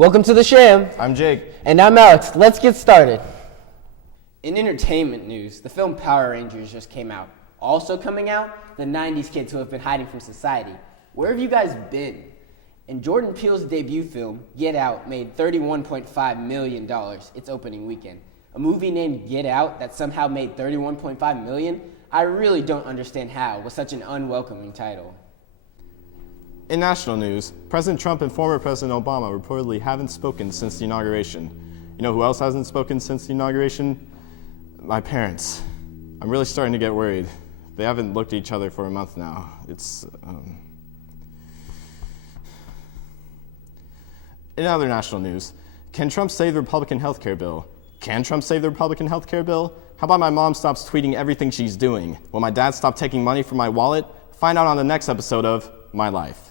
Welcome to the Sham. I'm Jake. And I'm Alex. Let's get started. In entertainment news, the film Power Rangers just came out. Also coming out, the 90s kids who have been hiding from society. Where have you guys been? And Jordan Peele's debut film, Get Out, made $31.5 million its opening weekend. A movie named Get Out that somehow made $31.5 million? I really don't understand how, with such an unwelcoming title. In national news, President Trump and former President Obama reportedly haven't spoken since the inauguration. You know who else hasn't spoken since the inauguration? My parents. I'm really starting to get worried. They haven't looked at each other for a month now. In other national news, can Trump save the Republican health care bill? Can Trump save the Republican health care bill? How about my mom stops tweeting everything she's doing? Will my dad stop taking money from my wallet? Find out on the next episode of My Life.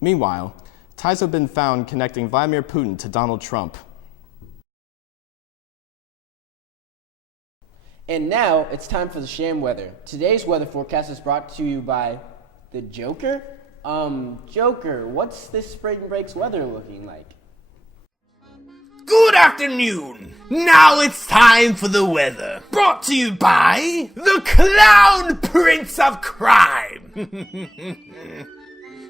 Meanwhile, ties have been found connecting Vladimir Putin to Donald Trump. And now it's time for the Sham weather. Today's weather forecast is brought to you by the Joker. Joker, what's this spring break's weather looking like? Good afternoon! Now it's time for the weather. Brought to you by the Clown Prince of Crime.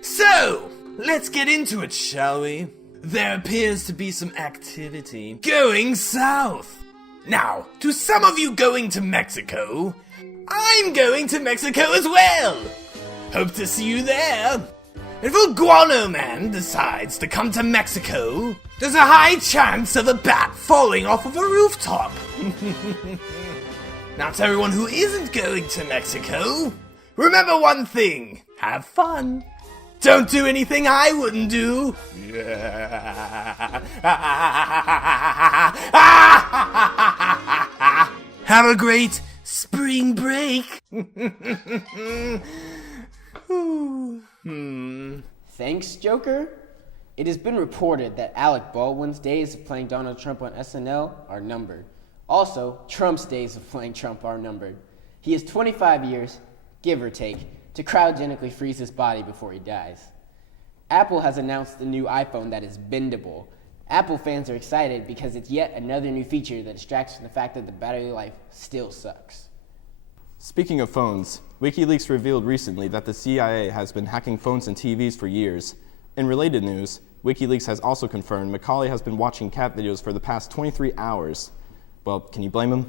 So, let's get into it, shall we? There appears to be some activity going south. Now, to some of you going to Mexico, I'm going to Mexico as well. Hope to see you there. If a guano man decides to come to Mexico, there's a high chance of a bat falling off of a rooftop. Now to everyone who isn't going to Mexico, remember one thing, have fun. Don't do anything I wouldn't do. Have a great spring break. Thanks, Joker. It has been reported that Alec Baldwin's days of playing Donald Trump on SNL are numbered. Also, Trump's days of playing Trump are numbered. He has 25 years, give or take, to cryogenically freeze his body before he dies. Apple has announced the new iPhone that is bendable. Apple fans are excited because it's yet another new feature that distracts from the fact that the battery life still sucks. Speaking of phones, WikiLeaks revealed recently that the CIA has been hacking phones and TVs for years. In related news, WikiLeaks has also confirmed Macaulay has been watching cat videos for the past 23 hours. Well, can you blame him?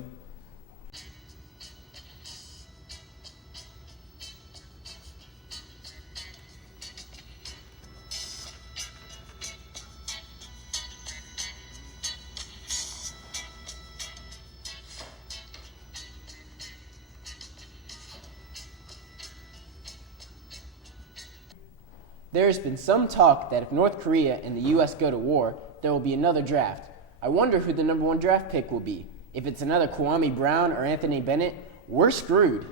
There has been some talk that if North Korea and the U.S. go to war, there will be another draft. I wonder who the number one draft pick will be. If it's another Kwame Brown or Anthony Bennett, we're screwed.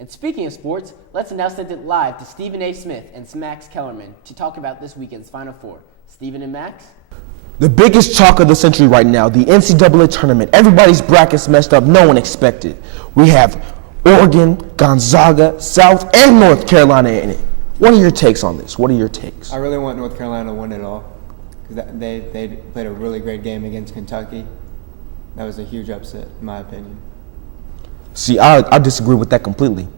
And speaking of sports, let's now send it live to Stephen A. Smith and Max Kellerman to talk about this weekend's Final Four. Stephen and Max? The biggest talk of the century right now, the NCAA tournament. Everybody's brackets messed up, no one expected. We have Oregon, Gonzaga, South, and North Carolina in it. What are your takes on this? What are your takes? I really want North Carolina to win it all because they played a really great game against Kentucky. That was a huge upset, in my opinion. See, I disagree with that completely.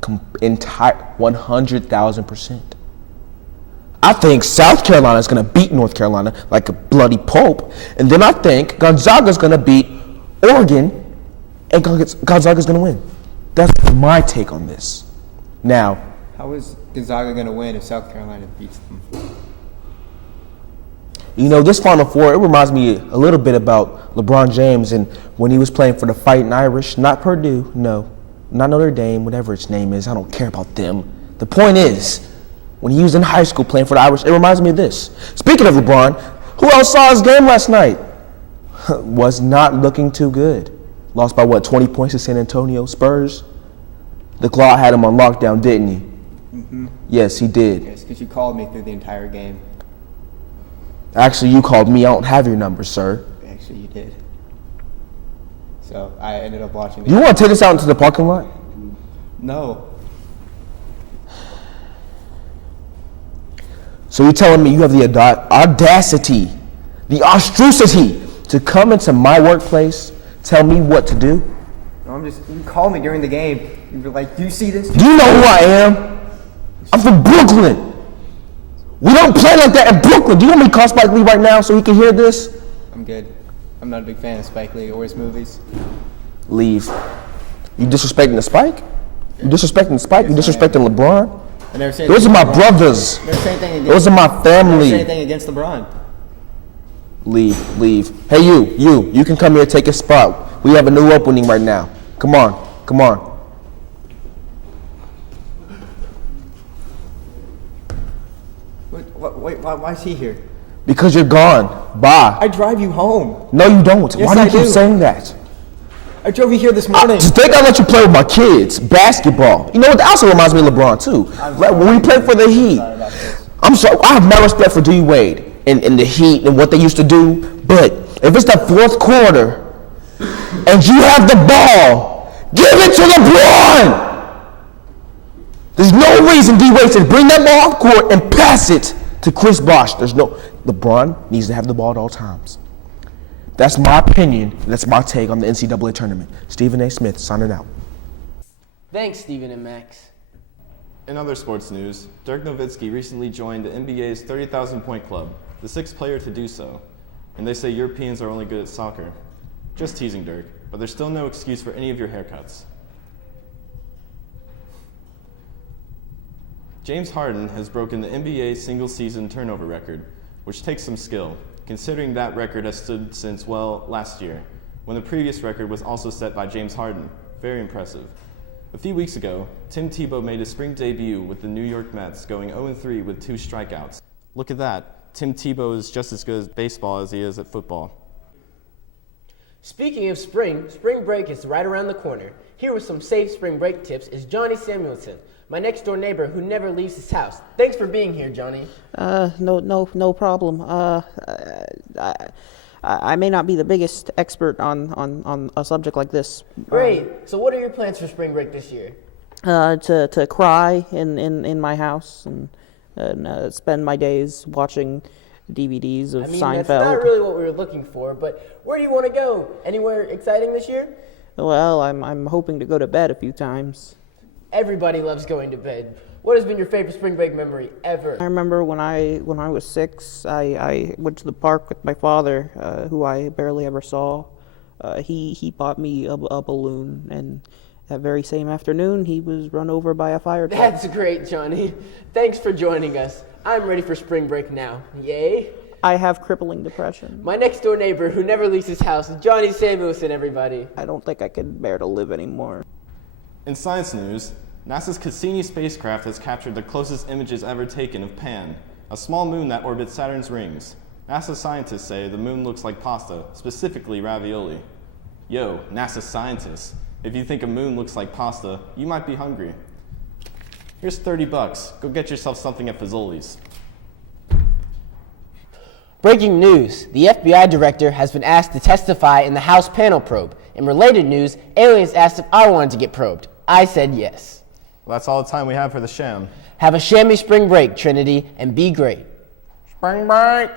100,000%. I think South Carolina is going to beat North Carolina like a bloody pulp, and then I think Gonzaga is going to beat Oregon, and Gonzaga is going to win. That's my take on this. Now, how is Gonzaga going to win if South Carolina beats them? You know, this Final Four, it reminds me a little bit about LeBron James and when he was playing for the Fighting Irish, not Purdue, no, not Notre Dame, whatever its name is. I don't care about them. The point is, when he was in high school playing for the Irish, it reminds me of this. Speaking of LeBron, who else saw his game last night? Was not looking too good. Lost by 20 points to San Antonio Spurs? The Claw had him on lockdown, didn't he? Mm-hmm. Yes, he did. Yes, because you called me through the entire game. Actually, you called me. I don't have your number, sir. Actually, you did. So I ended up watching You want to take us out into the parking lot? No. So you're telling me you have the audacity the audacity to come into my workplace, tell me what to do? No, you call me during the game. You're like, do you see this? Do you know who I am? I'm from Brooklyn. We don't play like that in Brooklyn. Do you want me to call Spike Lee right now so he can hear this? I'm good. I'm not a big fan of Spike Lee or his movies. Leave. You disrespecting the Spike? You disrespecting Spike? You disrespecting LeBron? I never say Those are anything my against LeBron. brothers. Never say anything against. Those are my Never family. say anything against LeBron. Leave. Hey, you can come here, take a spot. We have a new opening right now. Come on. Wait, why is he here? Because you're gone. Bye. I drive you home. No, you don't. Yes, Why do you I keep do. saying that? I drove you here this morning. Just think I let you play with my kids. Basketball. You know what? That also reminds me of LeBron, too. Like, when we played for the Heat. I'm sorry. I have no respect for D. Wade and the Heat and what they used to do. But if it's the fourth quarter and you have the ball, give it to LeBron. There's no reason D. Wade should bring that ball off court and pass it to Chris Bosh. LeBron needs to have the ball at all times. That's my opinion. That's my take on the NCAA tournament. Stephen A. Smith signing out. Thanks, Stephen and Max. In other sports news, Dirk Nowitzki recently joined the NBA's 30,000-point club, the sixth player to do so. And they say Europeans are only good at soccer. Just teasing, Dirk, but there's still no excuse for any of your haircuts. James Harden has broken the NBA single-season turnover record, which takes some skill, considering that record has stood since, last year, when the previous record was also set by James Harden. Very impressive. A few weeks ago, Tim Tebow made his spring debut with the New York Mets, going 0-3 with 2 strikeouts. Look at that. Tim Tebow is just as good at baseball as he is at football. Speaking of spring break is right around the corner. Here with some safe spring break tips is Johnny Samuelson, my next door neighbor who never leaves his house. Thanks for being here, Johnny. No problem. I may not be the biggest expert on a subject like this. Great. So what are your plans for spring break this year? To cry in my house and spend my days watching DVDs of Seinfeld. That's not really what we were looking for, but where do you want to go? Anywhere exciting this year? Well, I'm hoping to go to bed a few times. Everybody loves going to bed. What has been your favorite spring break memory ever? I remember when I was 6, I went to the park with my father, who I barely ever saw. He bought me a balloon, and that very same afternoon, he was run over by a fire truck. That's great, Johnny. Thanks for joining us. I'm ready for spring break now. Yay! I have crippling depression. My next door neighbor who never leaves his house, Johnny Samuelson, everybody. I don't think I can bear to live anymore. In science news, NASA's Cassini spacecraft has captured the closest images ever taken of Pan, a small moon that orbits Saturn's rings. NASA scientists say the moon looks like pasta, specifically ravioli. Yo, NASA scientists, if you think a moon looks like pasta, you might be hungry. Here's $30. Go get yourself something at Fazoli's. Breaking news. The FBI director has been asked to testify in the House panel probe. In related news, aliens asked if I wanted to get probed. I said yes. Well, that's all the time we have for the Sham. Have a chamois spring break, Trinity, and be great. Spring break!